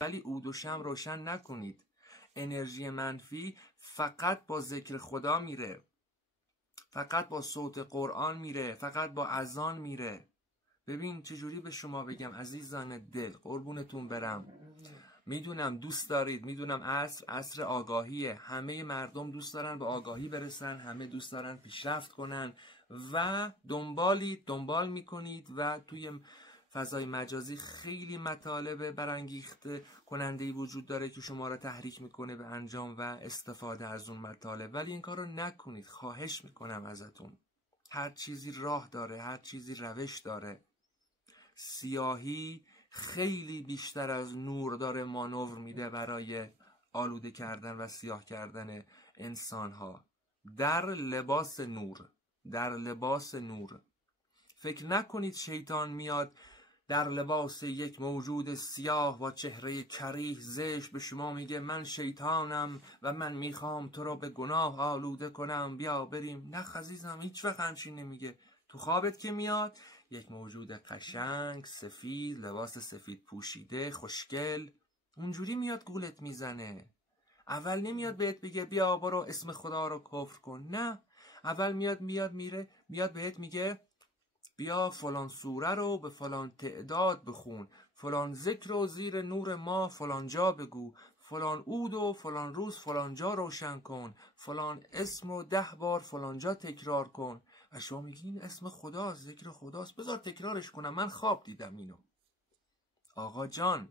ولی عود و شمع روشن نکنید. انرژی منفی فقط با ذکر خدا میره، فقط با صوت قرآن میره، فقط با اذان میره. ببین چجوری به شما بگم عزیزان دل، قربونتون برم، میدونم دوست دارید، میدونم عصر آگاهیه، همه مردم دوست دارن به آگاهی برسن، همه دوست دارن پیشرفت کنن و دنبال میکنید و توی فضای مجازی خیلی مطالب برانگیخته کننده‌ای وجود داره که شما را تحریک میکنه به انجام و استفاده از اون مطالب. ولی این کار رو نکنید، خواهش میکنم ازتون. هر چیزی راه داره، هر چیزی روش داره. سیاهی خیلی بیشتر از نور داره مانور میده برای آلوده کردن و سیاه کردن انسانها. در لباس نور. فکر نکنید شیطان میاد در لباس یک موجود سیاه با چهره کریه زشت به شما میگه من شیطانم و من میخوام تو را به گناه آلوده کنم، بیا بریم. نه عزیزم، هیچ وقت همچین نمیگه. تو خوابت که میاد یک موجود قشنگ سفید، لباس سفید پوشیده، خوشگل، اونجوری میاد گولت میزنه. اول نمیاد بهت بگه بیا برو اسم خدا رو کفر کن، نه. اول میاد بهت میگه بیا فلان سوره رو به فلان تعداد بخون، فلان ذکر رو زیر نور ما فلان جا بگو، فلان عود و فلان روز فلان جا روشن کن، فلان اسم رو 10 بار فلان جا تکرار کن. و شما میگی این اسم خداست، ذکر خداست، بذار تکرارش کنم، من خواب دیدم اینو. آقا جان،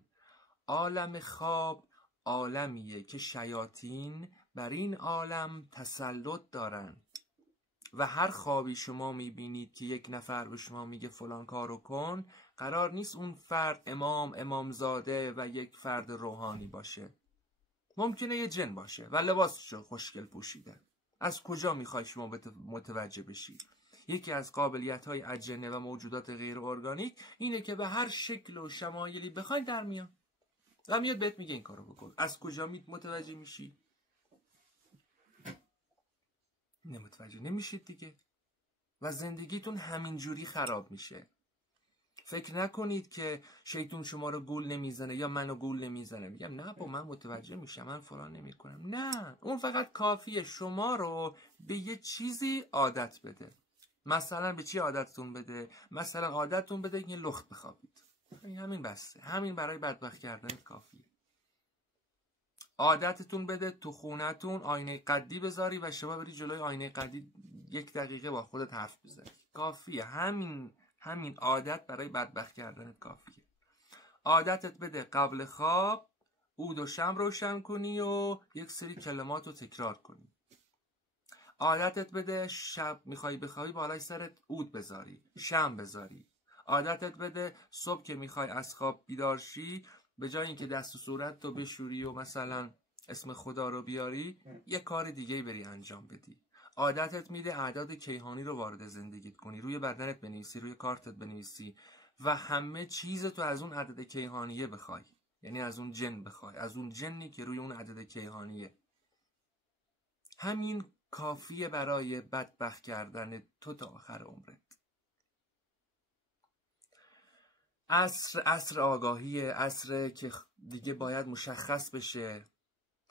عالم خواب عالمیه که شیاطین بر این عالم تسلط دارن و هر خوابی شما میبینید که یک نفر به شما میگه فلان کارو کن، قرار نیست اون فرد امامزاده و یک فرد روحانی باشه. ممکنه یه جن باشه و لباسشو خوشگل پوشیده. از کجا میخوای شما متوجه بشی؟ یکی از قابلیت‌های اجنه و موجودات غیر ارگانیک اینه که به هر شکل و شمایلی بخوای در میاد و میاد بهت میگه این کارو بکن. از کجا متوجه میشی؟ متوجه نمیشید دیگه و زندگیتون همینجوری خراب میشه. فکر نکنید که شیطان شما رو گول نمیزنه یا منو گول نمیزنه. میگم نه با من متوجه میشم، من فلان نمیکنم. نه، اون فقط کافیه شما رو به یه چیزی عادت بده. مثلا به چی عادتتون بده؟ مثلا عادتتون بده که لخت بخوابید. همین بسته، همین برای بدبخت کردن کافیه. عادتتون بده تو خونتون آینه قدی بذاری و شما بری جلوی آینه قدی 1 دقیقه با خودت حرف بزنی. کافیه. همین عادت برای بدبخت کردن کافیه. عادتت بده قبل خواب عود و شمع روشن کنی و یک سری کلمات رو تکرار کنی. عادتت بده شب میخوای بخوابی بالای سرت عود بذاری، شمع بذاری. عادتت بده صبح که میخوای از خواب بیدار شی به جای اینکه دست و صورت رو بشوری و مثلا اسم خدا رو بیاری یه کار دیگه بری انجام بدی. عادتت میده اعداد کیهانی رو وارد زندگیت کنی، روی بدنت بنویسی، روی کارتت بنویسی و همه چیز تو از اون عدد کیهانیه بخوای. یعنی از اون جن بخوای، از اون جنی که روی اون عدد کیهانیه. همین کافیه برای بدبخت کردن تو تا آخر عمرت. عصر آگاهیه، عصر که دیگه باید مشخص بشه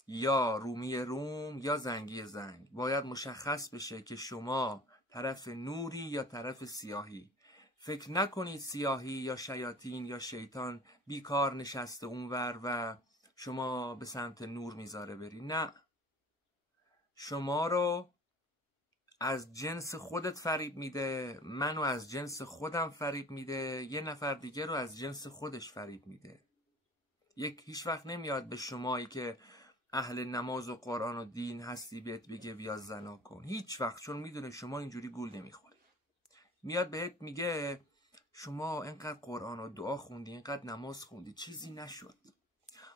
یا رومی روم یا زنگی زنگ. باید مشخص بشه که شما طرف نوری یا طرف سیاهی. فکر نکنید سیاهی یا شیاطین یا شیطان بیکار نشسته اونور و شما به سمت نور میذاره بری. نه، شما رو از جنس خودت فریب میده، منو از جنس خودم فریب میده، یه نفر دیگه رو از جنس خودش فریب میده. هیچ وقت نمیاد به شمایی که اهل نماز و قرآن و دین هستی بهت بگه بیا زنا کن. هیچ وقت، چون میدونه شما اینجوری گول نمیخوری. میاد بهت میگه شما اینقدر قرآن و دعا خوندی، اینقدر نماز خوندی، چیزی نشد.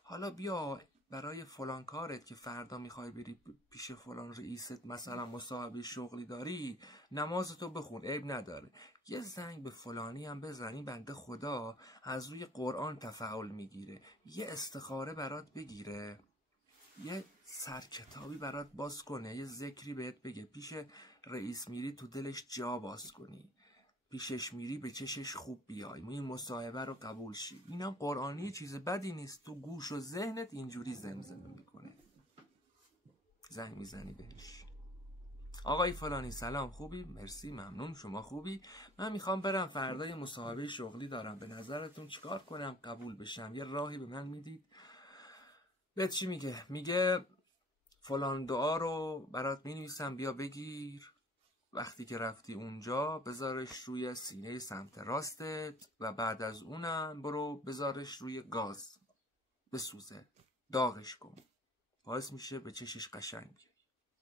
حالا بیا برای فلان کارت که فردا میخوای بری پیش فلان رئیست، مثلا مصاحبه شغلی داری، نمازتو بخون، عیب نداره. یه زنگ به فلانی هم بزن، این بنده خدا از روی قرآن تفاعل میگیره، یه استخاره برات بگیره، یه سرکتابی برات باز کنه، یه ذکری بهت بگه، پیش رئیس میری تو دلش جا باز کنی. پیشش میری به چشش خوب بیای، این مصاحبه رو قبول شی. اینم قرآنی، چیز بدی نیست. تو گوش و ذهنت اینجوری زمزمه میکنه، زنگ میزنی بهش، آقای فلانی سلام، خوبی؟ مرسی ممنون، شما خوبی؟ من میخوام برم فردا یه مصاحبه شغلی دارم، به نظرتون چیکار کنم قبول بشم؟ یه راهی به من میدید؟ بهت چی میگه؟ میگه فلان دعا رو برات مینویسم، بیا بگیر، وقتی که رفتی اونجا بذارش روی سینه سمت راستت و بعد از اونم برو بذارش روی گاز بسوزه، داغش کن، باعث میشه به چشش قشنگ بیای.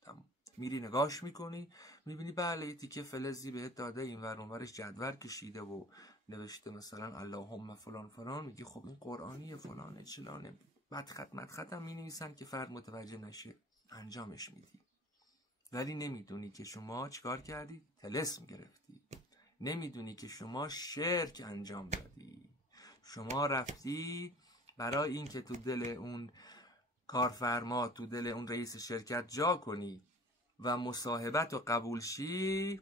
تمام. میری نگاش میکنی، میبینی بله یه تیکه فلزی بهت داده، این ور اونورش جدول کشیده و نوشته مثلا اللهم فلان فلان، میگی خب این قرآنیه فلانه چلانه، مدخط هم مینویسن که فرد متوجه نشه، انجامش میدی. ولی نمیدونی که شما چیکار کردی؟ طلسم گرفتی. نمیدونی که شما شرک انجام دادی. شما رفتی برای این که تو دل اون کارفرما، تو دل اون رئیس شرکت جا کنی و مصاحبت رو قبول شی،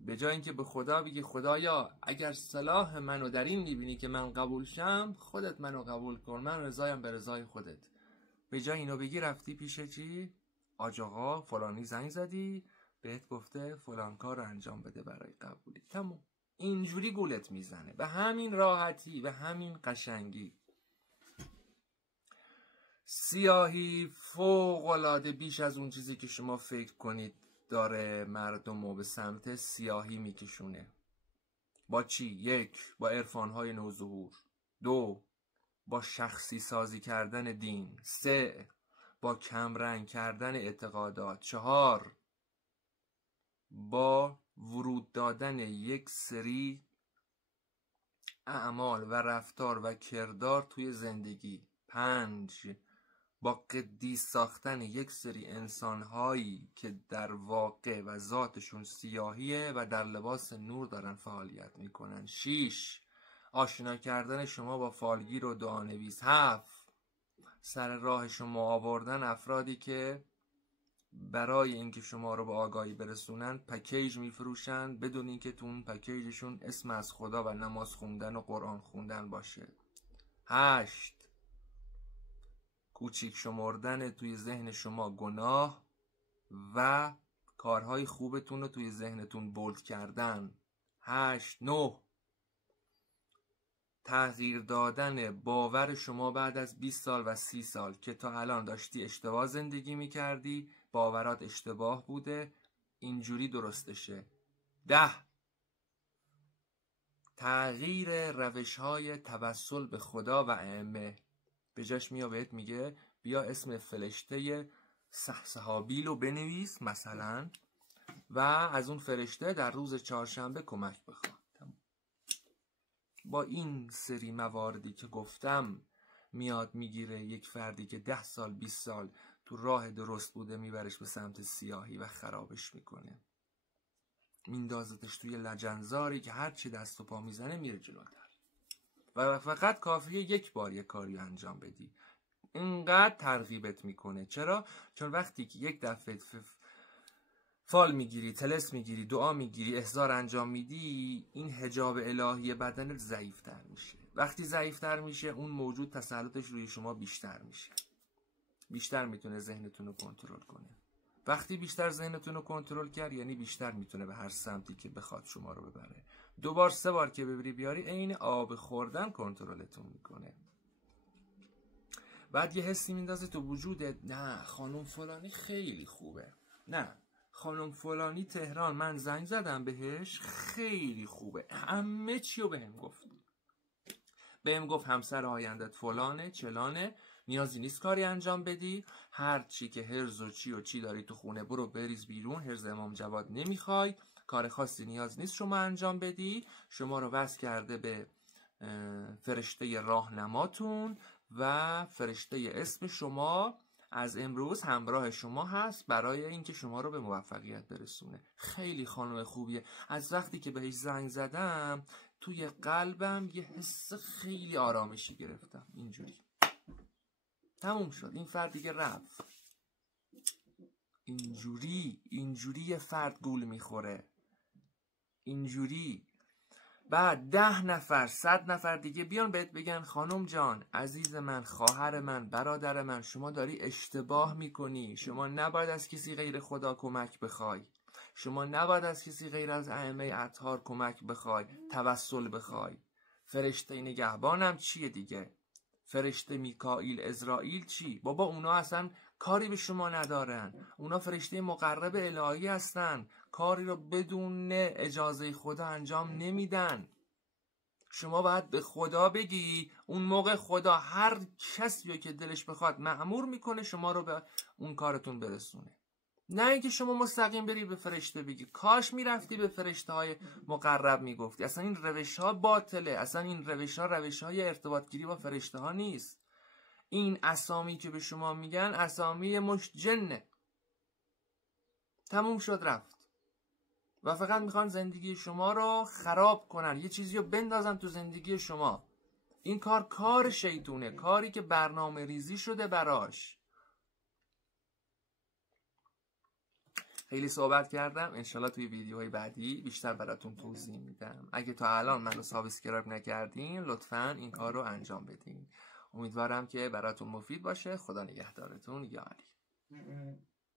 به جای اینکه به خدا بگی خدایا اگر صلاح منو در این میبینی که من قبول شم، خودت منو قبول کن، من رضایم به رضای خودت، به جای اینو بگی رفتی پیش چی؟ آج آقا فلانی زنگ زدی بهت گفته فلان کار رو انجام بده برای قبولی. تمام. اینجوری گولت میزنه، به همین راحتی، به همین قشنگی. سیاهی فوق‌العاده بیش از اون چیزی که شما فکر کنید داره مردم رو به سمت سیاهی میکشونه. با چی؟ 1. با عرفان‌های نوظهور. 2. با شخصی سازی کردن دین. 3. با کمرنگ کردن اعتقادات. 4. با ورود دادن یک سری اعمال و رفتار و کردار توی زندگی. 5. با قدیس ساختن یک سری انسانهایی که در واقع و ذاتشون سیاهیه و در لباس نور دارن فعالیت میکنن. 6. آشنا کردن شما با فالگیر و دعانویس. 7. سر راه شما آوردن افرادی که برای اینکه شما رو به آگاهی برسونن پکیج میفروشن بدون اینکه تو اون پکیجشون اسم از خدا و نماز خوندن و قرآن خوندن باشه. 8. کوچیک شمردن توی ذهن شما گناه و کارهای خوبتون رو توی ذهنتون بولد کردن. 8. 9. تغییر دادن باور شما بعد از 20 سال و 30 سال که تا الان داشتی اشتباه زندگی میکردی، باورات اشتباه بوده، اینجوری درستشه. 10. تغییر روش‌های توسل به خدا و ائمه. به جاش بهت میگه بیا اسم فرشته صحابیل رو بنویس مثلا و از اون فرشته در روز چهارشنبه کمک بخواه. با این سری مواردی که گفتم میاد میگیره یک فردی که 10 سال 20 سال تو راه درست بوده میبرش به سمت سیاهی و خرابش میکنه، میندازتش توی لجنزاری که هر چی دست و پا میزنه میره جلوتر و فقط کافیه یک بار یک کاری انجام بدی، اینقدر ترغیبت میکنه. چرا؟ چون وقتی که یک دفعه فال میگیری، طلسم میگیری، دعا میگیری، احضار انجام میدی، این حجاب الهی بدنت ضعیفتر میشه. وقتی ضعیفتر میشه اون موجود تسلطش روی شما بیشتر میشه، بیشتر میتونه ذهنتون رو کنترل کنه. وقتی بیشتر ذهنتون رو کنترل کرد یعنی بیشتر میتونه به هر سمتی که بخواد شما رو ببره. 2 بار 3 بار که ببری بیاری عین آب خوردن کنترلتون میکنه. بعد یه حسی میندازه تو وجودت، نه خانم فلانی خیلی خوبه، نه خانم فلانی تهران من زنگ زدم بهش خیلی خوبه، همه چی رو بهم گفت، بهم گفت همسر آیندت فلانه چلانه، نیازی نیست کاری انجام بدی، هر چی که هرز و چی داری تو خونه برو بریز بیرون، هرز امام جواد نمیخوای، کار خاصی نیاز نیست شما انجام بدی، شما رو وصل کرده به فرشته راهنماتون و فرشته اسم شما از امروز همراه شما هست برای اینکه شما رو به موفقیت برسونه. خیلی خانم خوبیه. از وقتی که بهش زنگ زدم توی قلبم یه حس خیلی آرامشی گرفتم. اینجوری تموم شد، این فرد دیگه رفت. اینجوری یه فرد گول میخوره. اینجوری بعد 10 نفر 100 نفر دیگه بیان بهت بگن خانم جان، عزیز من، خواهر من، برادر من، شما داری اشتباه میکنی، شما نباید از کسی غیر خدا کمک بخوای، شما نباید از کسی غیر از ائمه اطهار کمک بخوای، توسل بخوای. فرشته نگهبانم چیه دیگه؟ فرشته میکائیل، عزرائیل چی؟ بابا اونا اصلا کاری به شما ندارن، اونا فرشته مقرب الهی هستن، کاری رو بدون اجازه خدا انجام نمیدن. شما باید به خدا بگی، اون موقع خدا هر کسی رو که دلش بخواد مأمور میکنه شما رو به اون کارتون برسونه. نه اینکه شما مستقیم بری به فرشته بگی. کاش میرفتی به فرشته های مقرب میگفتی. اصلا این روش ها باطله، اصلا این روش های ارتباط گیری با فرشته ها نیست. این اسامی که به شما میگن اسامی مش جنه، تموم شد رفت، و فقط میخوان زندگی شما رو خراب کنن، یه چیزی رو بندازن تو زندگی شما. این کار شیطونه، کاری که برنامه ریزی شده براش. خیلی صحبت کردم، انشالله توی ویدیوهای بعدی بیشتر براتون توضیح میدم. اگه تا الان منو سابسکرایب نکردین لطفاً این کار رو انجام بدین. امیدوارم که براتون مفید باشه. خدا نگهدارتون. یا علی.